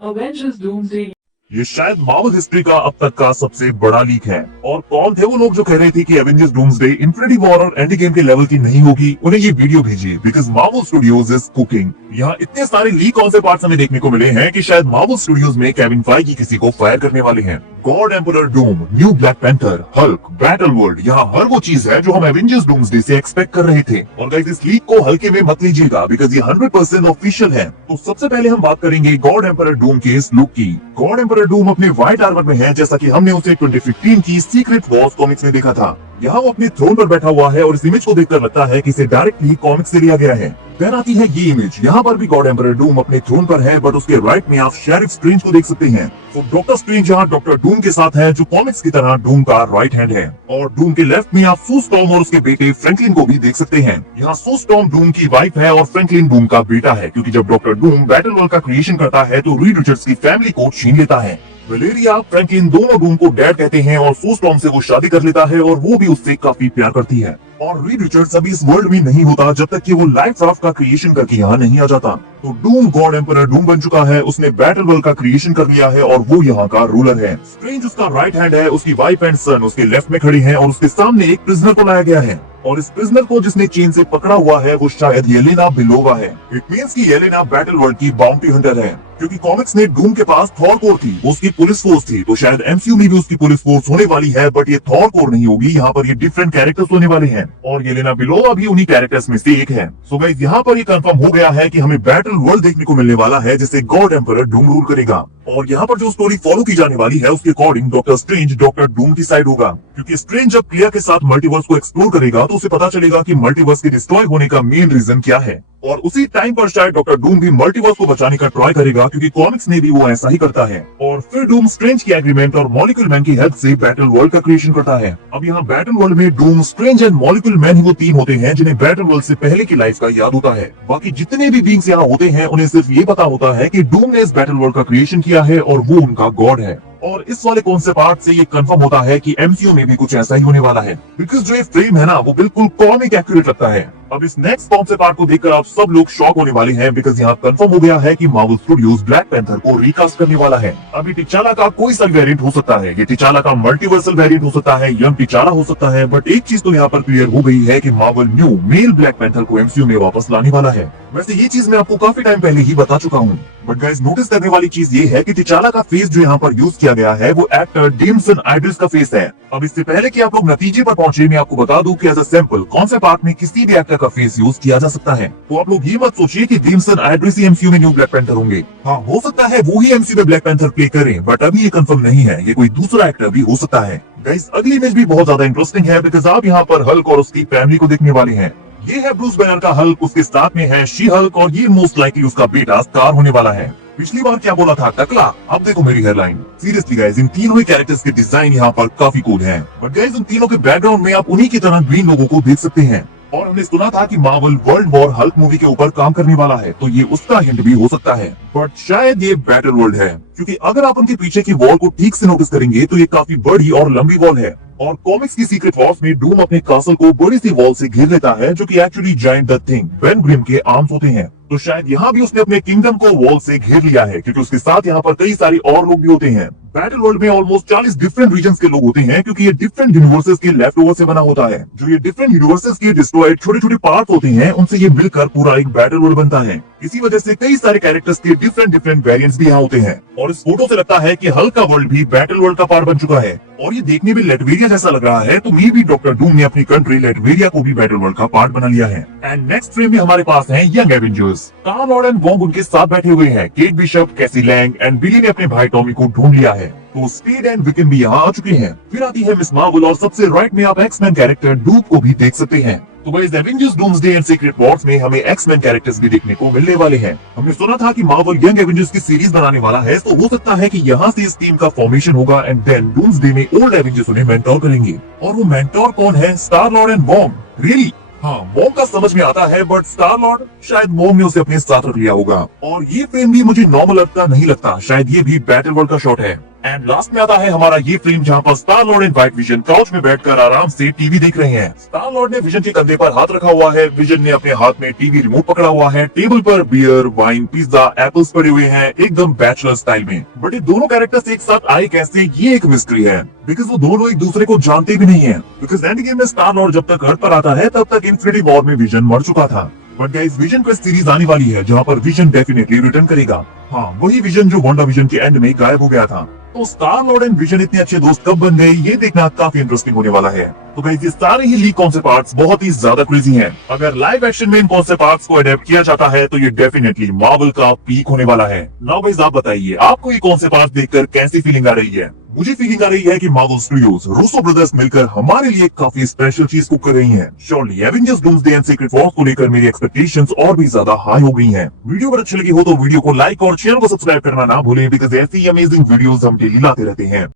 Avengers Doomsday ये शायद Marvel history का अब तक का सबसे बड़ा लीक है। और कौन थे वो लोग जो कह रहे थे कि एवेंजर्स डूम्सडे इन्फिनिटी वॉर और एंड गेम के लेवल की नहीं होगी, उन्हें ये वीडियो भेजिए because Marvel studios is cooking. यहाँ इतने सारे लीक कौन से पार्ट्स हमें देखने को मिले हैं कि शायद मार्वल स्टूडियोज में केविन फाइगी किसी को फायर करने वाले हैं। God emperor Doom, new black panther, Hulk, battle world, यहाँ हर वो चीज है जो हम एवेंजर्स डूम्सडे से एक्सपेक्ट कर रहे थे। और गाइस इस लीक को हल्के में मत लीजिएगा बिकॉज ये 100% ऑफिशियल है। तो सबसे पहले हम बात करेंगे गॉड एम्परर डूम के इस लुक की। गॉड एम्परर डूम अपने व्हाइट आर्मर में है जैसा कि हमने उसे 2015 की सीक्रेट वॉर्स कॉमिक्स में देखा था। यहाँ वो अपने थ्रोन पर बैठा हुआ है और इस इमेज को देखकर लगता है कि इसे डायरेक्टली कॉमिक्स से लिया गया है। फिर आती है ये इमेज, यहाँ पर भी गॉड एम्परर डूम अपने थ्रोन पर है बट उसके राइट में आप शेरिफ स्ट्रेंज को देख सकते हैं। तो डॉक्टर स्ट्रेंज यहाँ डॉक्टर डूम के साथ है जो कॉमिक्स की तरह डूम का राइट हैंड है। और डूम के लेफ्ट में आप सू स्टॉर्म और उसके बेटे फ्रैंकलिन को भी देख सकते हैं। यहाँ सू स्टॉर्म डूम की वाइफ है और फ्रैंकलिन डूम का बेटा है, क्योंकि जब डॉक्टर डूम बैटल वर्ल्ड का क्रिएशन करता है तो रीड रिचर्ड्स की फैमिली को छीन लेता है। वेलेरिया, फ्रैंकलिन दोनों डूम को डैड कहते हैं और सू स्टॉर्म से वो शादी कर लेता है और वो भी उससे काफी प्यार करती है। और रीड रिचर्ड्स अभी इस वर्ल्ड में नहीं होता जब तक कि वो लाइफ राफ्ट का क्रिएशन करके यहाँ नहीं आ जाता। तो डूम गॉड एम्परर डूम बन चुका है, उसने बैटल वर्ल्ड का क्रिएशन कर लिया है और वो यहाँ का रूलर है। स्ट्रेंज उसका राइट हैंड है, उसकी वाइफ एंड सन उसके लेफ्ट में खड़ी हैं और उसके सामने एक प्रिजनर को लाया गया है। और इस प्रिजनर को जिसने चेन से पकड़ा हुआ है वो शायद येलेना बिलोवा है। इट मींस कि येलेना बैटल वर्ल्ड की बाउंटी हंटर है, क्योंकि कॉमिक्स में डूम के पास थॉर कोर थी, उसकी पुलिस फोर्स थी। तो शायद एमसीयू में भी उसकी पुलिस फोर्स होने वाली है, बट ये थॉर कोर नहीं होगी। यहाँ पर ये डिफरेंट कैरेक्टर्स होने वाले हैं और येलेना बिलोवा भी उन्हीं कैरेक्टर्स में से एक है। सो गाइस यहाँ पर ये कंफर्म हो गया है कि हमें बैटल वर्ल्ड देखने को मिलने वाला है जिसे गॉड एम्परर डूम रूल करेगा। और यहाँ पर जो स्टोरी फॉलो की जाने वाली है उसके according doctor strange doctor Doom की साइड होगा, क्योंकि स्ट्रेंज जब क्लियर के साथ मल्टीवर्स को एक्सप्लोर करेगा तो उसे पता चलेगा कि मल्टीवर्स के डिस्ट्रॉय होने का मेन रीजन क्या है। और उसी टाइम पर शायद डॉक्टर डूम भी मल्टीवर्स को बचाने का ट्राई करेगा, क्योंकि कॉमिक्स में भी वो ऐसा ही करता है। और फिर डूम स्ट्रेंज की एग्रीमेंट और मॉलिक्यूल मैन की हेल्प से बैटल वर्ल्ड का क्रिएशन करता है। अब यहाँ बैटल वर्ल्ड में Doom, Strange and Molecule Man ही वो तीन होते हैं जिन्हें बैटल वर्ल्ड से पहले की लाइफ का याद होता है। बाकी जितने भी बींग्स यहाँ होते हैं उन्हें सिर्फ ये पता होता है कि डूम ने इस बैटल वर्ल्ड का क्रिएशन किया है और वो उनका गॉड है। और इस वाले कॉन्सेप्ट पार्ट से ये कंफर्म होता है कि एमसीयू में भी कुछ ऐसा ही होने वाला है, बिकॉज जो ये फ्रेम है ना वो बिल्कुल कॉमिक एक्यूरेट लगता है। अब इस नेक्स्ट कॉन्सेप्ट पार्ट को देखकर आप सब लोग शॉक होने वाले हैं, बिकॉज यहाँ कंफर्म हो गया है कि मार्वल स्टूडियोज ब्लैक पैंथर को रिकास्ट करने वाला है। अभी टिचाला का कोई सा वेरिएंट हो सकता है, ये टिचाला का मल्टीवर्सल वेरिएंट हो सकता है, यंग टिचाला हो सकता है, बट एक चीज तो यहाँ पर क्लियर हो गई है कि Marvel new male Black Panther को एमसीयू में वापस लाने वाला है। वैसे ये चीज मैं आपको काफी टाइम पहले ही बता चुका हूँ, बट गाइस नोटिस करने वाली चीज ये है कि टिचाला का फेस जो यहाँ पर यूज किया गया है वो एक्टर डेमसन आइड्रिस का फेस है। अब इससे पहले कि आप लोग नतीजे पर पहुंचे, मैं आपको बता दूं कि एज अ सैंपल कौन से पार्ट में किसी भी एक्टर का फेस यूज किया जा सकता है। तो आप लोग ये मत सोचिए कि डेमसन आइड्रिस ही एमसीयू में न्यू ब्लैक पैंथर होंगे। हाँ, हो सकता है वो ही एमसीयू में ब्लैक पैंथर प्ले करें, बट अभी ये कंफर्म नहीं है, ये कोई दूसरा एक्टर भी हो सकता है। गाइस अगली इमेज भी बहुत ज्यादा इंटरेस्टिंग है, बिकॉज आप यहाँ पर हल्क और उसकी फैमिली को देखने वाले हैं। ये है ब्रूस बैनर का हल्क, उसके साथ में है शी हल्क और ये मोस्ट लाइकली उसका बेटा स्टार होने वाला है। पिछली बार क्या बोला था, टकला, अब देखो मेरी हेडलाइन। सीरियसली गाइस इन तीनों ही कैरेक्टर्स के डिजाइन यहाँ पर काफी कूल हैं, बट गाइस उन तीनों के बैकग्राउंड में आप उन्हीं की तरह ग्रीन लोगों को देख सकते हैं। और हमने सुना था कि Marvel world war Hulk movie के ऊपर काम करने वाला है, तो ये उसका हिंट भी हो सकता है, बट शायद ये बैटल वर्ल्ड है, क्योंकि अगर आप उनके पीछे की वॉल को ठीक से नोटिस करेंगे तो ये काफी बड़ी और लंबी वॉल है। और कॉमिक्स की सीक्रेट वॉर्स में डूम अपने कासल को बड़ी सी वॉल से घेर लेता है, जो कि actually giant the thing Ben Grimm के आर्म्स होते हैं। तो शायद यहाँ भी उसने अपने किंगडम को वॉल से घेर लिया है, क्योंकि उसके साथ यहाँ पर कई सारे और लोग भी होते हैं। बैटल वर्ल्ड में ऑलमोस्ट 40 डिफरेंट रीजन्स के लोग होते हैं, क्योंकि ये डिफरेंट यूनिवर्सेस के लेफ्ट ओवर से बना होता है। जो ये डिफरेंट यूनिवर्सेस के डिस्ट्रॉयड छोटे छोटे पार्ट होते हैं, उनसे ये मिलकर पूरा एक बैटल वर्ल्ड बनता है। इसी वजह से कई सारे कैरेक्टर्स के डिफरेंट वेरिएंट्स भी यहाँ होते हैं। और इस फोटो से लगता है कि हल्क का वर्ल्ड भी बैटल वर्ल्ड का पार्ट बन चुका है, और ये देखने में लेटवेरिया जैसा लग रहा है। तो मे भी डॉक्टर डूम ने अपनी कंट्री लेटवेरिया को भी बैटल वर्ल्ड का पार्ट बना लिया है। एंड नेक्स्ट फ्रेम में हमारे पास है young Avengers. Star Lord and Wong उनके साथ बैठे हुए हैं। केट बिशप, कैसी लैंग एंड बिली ने अपने भाई टॉमी को ढूंढ लिया है। तो स्टेड एंड विकन भी यहाँ आ चुके हैं। फिर आती है मिस मार्वल और सबसे राइट में आप एक्समैन कैरेक्टर डूब को भी देख सकते हैं। तो guys Avengers doomsday and secret Wars में हमें एक्समैन कैरेक्टर्स भी देखने को मिलने वाले हैं। हमने सुना था कि मार्वल यंग एवेंजर्स की सीरीज बनाने वाला है, तो हो सकता है कि यहाँ से इस टीम का फॉर्मेशन होगा एंड देन डूम्सडे में ओल्ड एवेंजर्स उन्हें मेंटोर करेंगे। और वो मेंटोर कौन है? Star Lord and Wong. Really? हाँ, वोंग का समझ में आता है, बट स्टार लॉर्ड शायद वोंग ने उसे अपने साथ रख लिया होगा। और ये फ्रेम भी मुझे नॉर्मल अर्थ का नहीं लगता, शायद ये भी बैटल वर्ल्ड का शॉट है। एंड लास्ट में आता है हमारा ये फ्रेम जहाँ पर star Lord and white vision couch में बैठकर आराम से टीवी देख रहे हैं। स्टार लॉर्ड ने विजन के कंधे पर हाथ रखा हुआ है, विजन ने अपने हाथ में टीवी रिमोट पकड़ा हुआ है, टेबल पर बियर, वाइन, पिज्जा, एप्पल्स पड़े हुए हैं एकदम बैचलर स्टाइल में। बट ये दोनों कैरेक्टर्स एक साथ आए कैसे, ये एक मिस्ट्री है, बिकॉज वो दोनों एक दूसरे को जानते भी नहीं है। बिकॉज एंड गेम में स्टार लॉर्ड जब तक अर्थ पर आता है तब तक इन्फिनिटी वॉर में विजन मर चुका था। But guys vision quest series आने वाली है जहाँ पर विजन डेफिनेटली रिटर्न करेगा। हाँ, वही विजन जो वांडा विजन के एंड में गायब हो गया था। तो स्टार लॉर्ड एंड विजन इतने अच्छे दोस्त कब बन गए, ये देखना काफी इंटरेस्टिंग होने वाला है। तो गाइस ये सारे ही लीक कॉन्सेप्ट पार्ट्स बहुत ही ज्यादा क्रेजी हैं। अगर लाइव एक्शन में इन कॉन्सेप्ट पार्ट्स को अडेप्ट किया जाता है तो ये डेफिनेटली मार्वल का पीक होने वाला है। नाउ गाइस आप बताइए आपको ये कॉन्सेप्ट पार्ट्स देखकर कैसी फीलिंग आ रही है। मुझे फीलिंग आ रही है कि मार्वल स्टूडियोज रूसो ब्रदर्स मिलकर हमारे लिए काफी स्पेशल चीज कुक कर रही हैं। Surely Avengers doomsday and secret Wars को लेकर मेरी एक्सपेक्टेशंस और भी ज्यादा हाई हो गई हैं। वीडियो अगर अच्छी लगी हो तो वीडियो को लाइक और चैनल को सब्सक्राइब करना ना भूलें, बिकॉज ऐसी अमेजिंग वीडियोस हम डेली लाते रहते हैं।